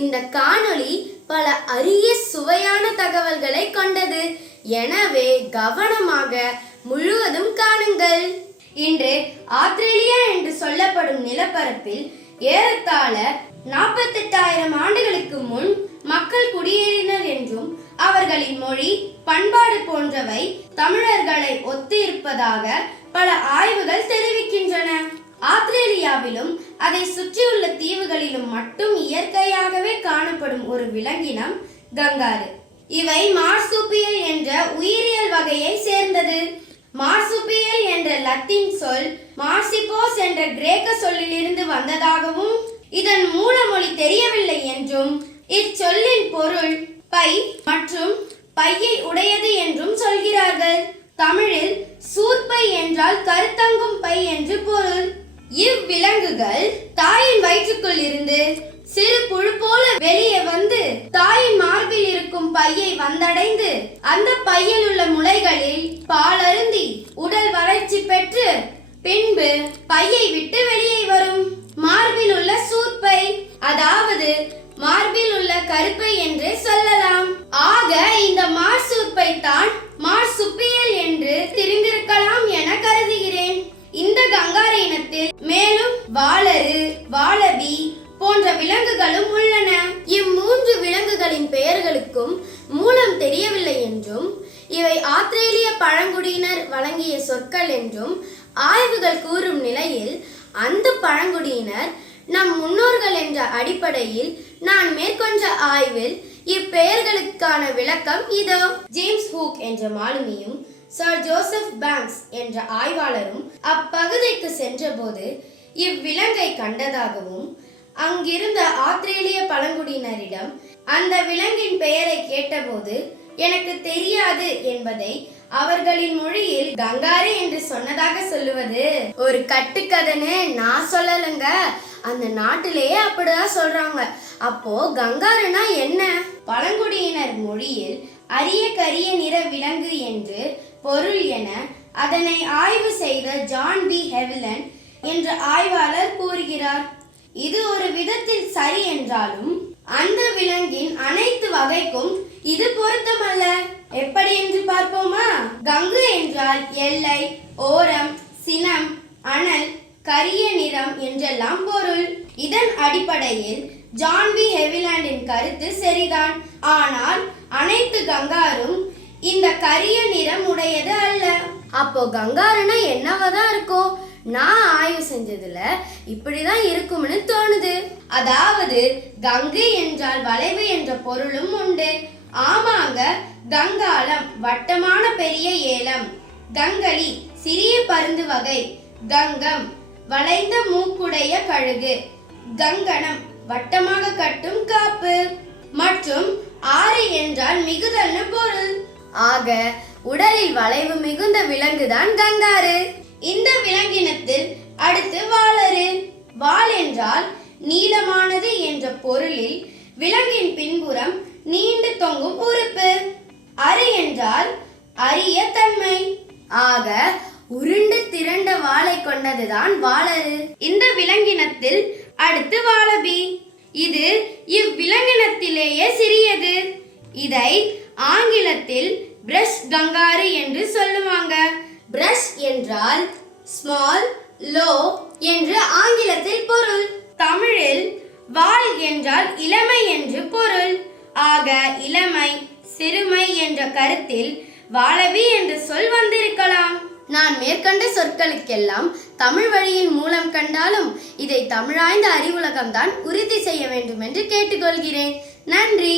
இந்த காணொளி பல அரிய சுவையான தகவல்களை கொண்டது. எனவே கவனமாக முழுவதும் காணுங்கள். இன்று ஆஸ்திரேலியா என்று சொல்லப்படும் நிலப்பரப்பில் ஏறத்தாழ 48,000 ஆண்டுகளுக்கு முன் மக்கள் குடியேறினர் என்றும் அவர்களின் மொழி, பண்பாடு போன்றவை தமிழர்களை ஒத்து இருப்பதாக பல ஆய்வுகள் தெரிவிக்கின்றன. ஆஸ்திரேலியாவிலும் அதை சுற்றியுள்ள தீவுகளிலும் மட்டும் இயற்கையாகவே காணப்படும் ஒரு விலங்கினம் கங்காரு. இவை மார்சுபியல் என்ற உயிரியல் வகையை சேர்ந்தது. மார்சுபியல் என்ற லத்தீன் சொல் மார்சிபோஸ் என்ற கிரேக்க சொல்லிலிருந்து வந்ததாகவும் இதன் மூலமொழி தெரியவில்லை என்றும் இச்சொல்லின் பொருள் பை மற்றும் பையை உடையது என்றும் சொல்கிறார்கள். தமிழில் சூர்பை என்றால் கருத்தங்கும் பை என்று பொருள். இவ்விலங்குகள் தாயின் வயிற்றுக்குள் இருந்து சிறு புழு போல வெளியே வந்து தாயின் மார்பில் இருக்கும் பையை வந்தடைந்து அந்த பையில் உள்ள முளைகளில் பாலருந்தி உடல் வளர்ச்சி பெற்று பின்பு பையை விட்டு வெளியே வரும். மார்பில் உள்ள சூர்பை, அதாவது மார்பில் உள்ள கருப்பை என்று சொல்லலாம். ஆக இந்த மார்சூர்பை தான் மார்சுபியல் என்று தெரிந்திருக்கலாம் என கருதுகிறேன். இந்த கங்காரு இனத்தில் மேலும் வாளரு, வாளபி போன்ற விலங்குகளும் உள்ளன. இம்மூன்று விலங்குகளின் பெயர்களுக்கும் மூலம் தெரியவில்லை என்றும் இவை ஆஸ்திரேலிய பழங்குடியினர் வழங்கிய சொற்கள் என்றும் ஆய்வுகள் கூறும் நிலையில் அந்த பழங்குடியினர் நம் முன்னோர்கள் என்ற அடிப்படையில் நான் மேற்கொண்ட ஆய்வில் இப்பெயர்களுக்கான விளக்கம் இதோ. ஜேம்ஸ் ஹூக் என்ற மாலுமியும் சர் ஜோசப் பேங்க்ஸ் என்ற ஆய்வாளரும் அப்பகுதிக்கு சென்றபோது இவ்விலங்கை கண்டதாகவும் அங்கிருந்த ஆஸ்திரேலிய பழங்குடியினரிடம் அந்த விலங்கின் பெயரை கேட்டபோது எனக்கு தெரியாது என்பதை அவர்களின் மொழியில் கங்காரு என்று சொன்னதாக சொல்லுவது ஒரு கட்டுக்கதைன்னு நான் சொல்லலைங்க. அந்த நாட்டிலேயே அப்படிதான் சொல்றாங்க. அப்போ கங்காருனா என்ன? பழங்குடியினர் மொழியில் அரிய கரிய நிற விலங்கு என்று பொருள் என அதனை ஆய்வு செய்த ஜான் பி ஹெவிலன் என்ற ஆய்வாளர் கூறுகிறார். இது ஒரு விதத்தில் சரி என்றாலும் அந்த விலங்கின் அனைத்து வகைக்கும் இது பொருத்தமல்ல. எப்படி என்று பார்ப்போமா? கங்கு என்றால் எல்லை, ஓரம், சினம், அனல், கரிய நிறம் என்றெல்லாம் பொருள். இதன் அடிப்படையில் ஜான் பி ஹெவிலாண்டின் கருத்து சரிதான். ஆனால் அனைத்து கங்காரும் இந்த கரிய நிறம் உடையது அல்ல. அப்போ கங்காருனா என்னவதான் இருக்கும்? நான் ஆய்வு செஞ்சதுல இப்படிதான் இருக்கும்னு தோணுது. அதாவது கங்கை என்றால் வளைவு என்ற பொருளும் உண்டு. ஆமாங்க, கங்காளம் வட்டமான பெரிய ஏலம், கங்களி சிறிய பருந்து வகை, கங்கம் வளைந்த மூக்குடைய கழுகு, கங்கணம் வட்டமாக கட்டும் காப்பு மற்றும் ஆறு என்றால் மிகுதல்னு பொருள். ஆக உடலில் வளைவு மிகுந்த விலங்குதான் கங்காரு. இந்த விலங்கினத்தில் அடுத்து வாளரு. வால் என்றால் நீளமானது என்ற பொருளில் விலங்கின் பின்புறம் நீண்டு தொங்கும் உறுப்பு. அரு என்றால் அரிய தன்மை. ஆக உருண்டு திரண்ட வாளை கொண்டதுதான் வாளரு. இந்த விலங்கினத்தில் அடுத்து வாளபி. இது இவ்விலங்கினத்திலேயே சிறியது. இதை ஆங்கிலத்தில் பிரஷ் கங்காரு என்று சொல்லுவாங்க. பிரஷ் என்றால் ஸ்மால், லோ என்று ஆங்கிலத்தில் பொருள். தமிழில் வால் என்றால் இளமை என்று பொருள். ஆக இளமை, சிறுமை என்ற கருத்தில் வாளபி என்று சொல் வந்திருக்கலாம். நான் மேற்கண்ட சொற்களுக்கெல்லாம் தமிழ் வழியின் மூலம் கண்டாலும் இதை தமிழாய்ந்த அறிவுலகம்தான் உறுதி செய்ய வேண்டும் என்று கேட்டுக்கொள்கிறேன். நன்றி.